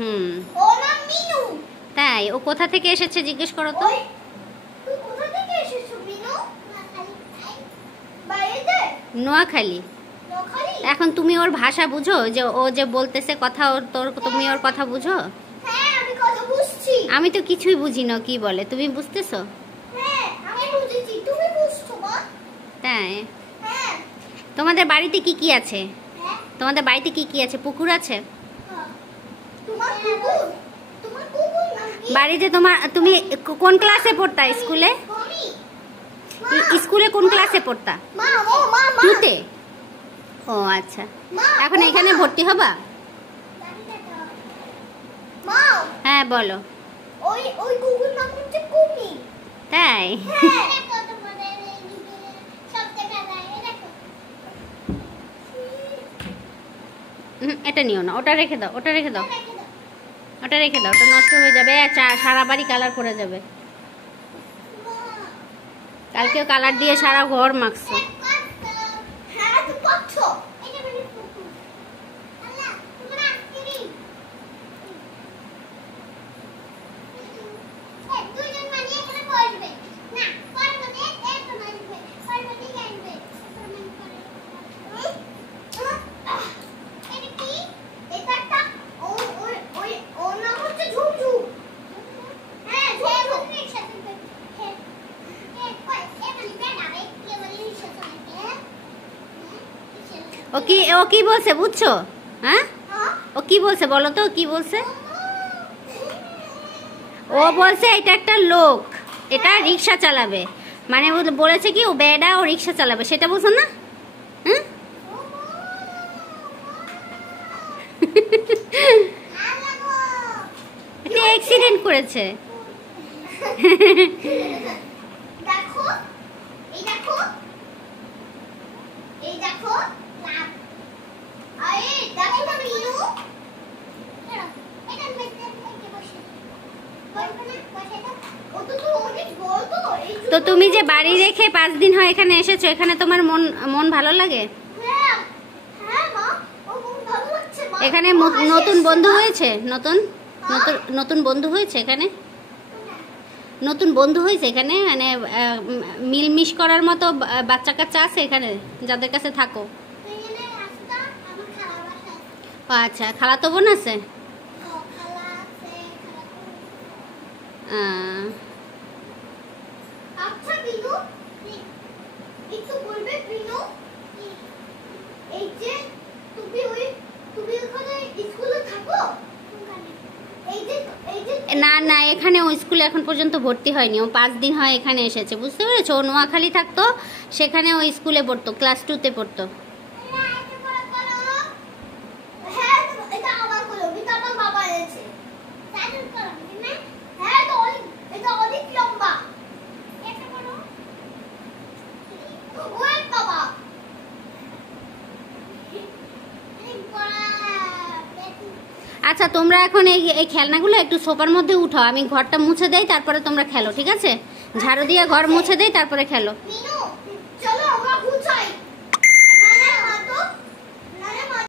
হুম, ও নাম মিনু। তাই? ও কোথা থেকে এসেছে জিজ্ঞেস করো তো। তুই কোথা থেকে এসেছো মিনু? বাইরে নোয়াখালী। নোয়াখালী। এখন তুমি ওর ভাষা বুঝো, যে ও যে বলতেছে কথা, তুমি ওর কথা বুঝো? হ্যাঁ আমি কথা বুঝছি। আমি তো কিছুই বুঝি না কি বলে, তুমি বুঝতেছো? হ্যাঁ আমি বুঝেছি, তুমি বুঝছো মা? তাই? হ্যাঁ। তোমাদের বাড়িতে কি কি আছে? হ্যাঁ। তোমাদের বাড়িতে কি কি আছে? পুকুর আছে? তোমার কুকুর, তোমার কুকুর নাম কি? বাড়িতে তুমি কোন ক্লাসে পড়তা স্কুলে? স্কুলে কোন ক্লাসে পড়তা? মা ও মা মা। টুতে? ও আচ্ছা। এখন এখানে ভর্তি হবা? মা হ্যাঁ বলো। ওই ওই কুকুর নাম হচ্ছে কুমি। তাই? হ্যাঁ দেখো তোমাদের এইদিকে সব দেখা যায়, দেখো। এটা নিও না, ওটা রেখে দাও, ওটা রেখে দাও, ওটা রেখে দাও, ওটা নষ্ট হয়ে যাবে, সারা বাড়ি কালার করে যাবে। কালকেও কালার দিয়ে সারা ঘর মাখছো। হ্যাঁ তুমি পাচ্ছো। এটা মানে কুকুর। আল্লাহ তোমরা আস্তিরি। এই দুইজন মানে এখানে বসবে না, পারবে না, এই তো মানবে, পারবে না জানবে, প্রমাণ করে। এটা কি? এটা একটা ওই ওই ওই ওর নাম হচ্ছে ঝুমঝু। হ্যাঁ ঝুমঝু একসাথে। হ্যাঁ ও কি বলছে বুঝছো? হ্যাঁ, ও কি বলছে বলো তো, কি বলছে? ও বলছে এটা একটা লোক, এটা রিক্সা চালাবে, মানে বলেছে কি ও বেডা, ও রিক্সা চালাবে, সেটা বুঝো না? হ্যাঁ এটা অ্যাক্সিডেন্ট করেছে। দেখো এই দেখো, এই দেখো লাভ। আরে দেখো না মিনু, এটা মেতে একে বসে বলবো না, বসে দাও। ও তো অনেক বড় তো এই। তো তুমি যে বাড়ি রেখে 5 দিন হয় এখানে এসেছো, এখানে তোমার মন ভালো লাগে? হ্যাঁ হ্যাঁ মা, ও খুব ভালো লাগছে মা। এখানে নতুন বন্ধু হয়েছে? নতুন নতুন বন্ধু হয়েছে এখানে? নতুন বন্ধু হয়েছে এখানে, মানে মিলমিশ করার মতো বাচ্চা কাচ্চা আছে এখানে যাদের কাছে থাকো? এখানে আসতা আমার খালা বাসা। ও আচ্ছা, খালাতো বোন আছে? ও খালা আছে, খালা তো। আহ, আচ্ছা বিনু, একটু বলবে বিনু, এই যে তুমি ওখানে স্কুলে থাকো? এই যে না না, এখানে ও স্কুলে এখন পর্যন্ত ভর্তি হয়নি, ও 5 দিন হয় এখানে এসেছে, বুঝতে পেরেছো? ও নোয়াখালী থাকতো, সেখানে ও স্কুলে পড়তো, ক্লাস 2-তে পড়তো। হ্যাঁ এটা আমার কোলে, এটা আমার বাবা এনেছে। সাইকেল করো না? হ্যাঁ তো এটা অনেক লম্বা। এটা করো। ওই বাবা। আচ্ছা, তোমরা এখন এই খেলনাগুলো একটু সোফার মধ্যে উঠাও, আমি ঘরটা মুছে দেই, তারপরে তোমরা খেলো, ঠিক আছে? ঝাড়ু দিয়ে ঘর মুছে দেই, তারপরে খেলো। মিনু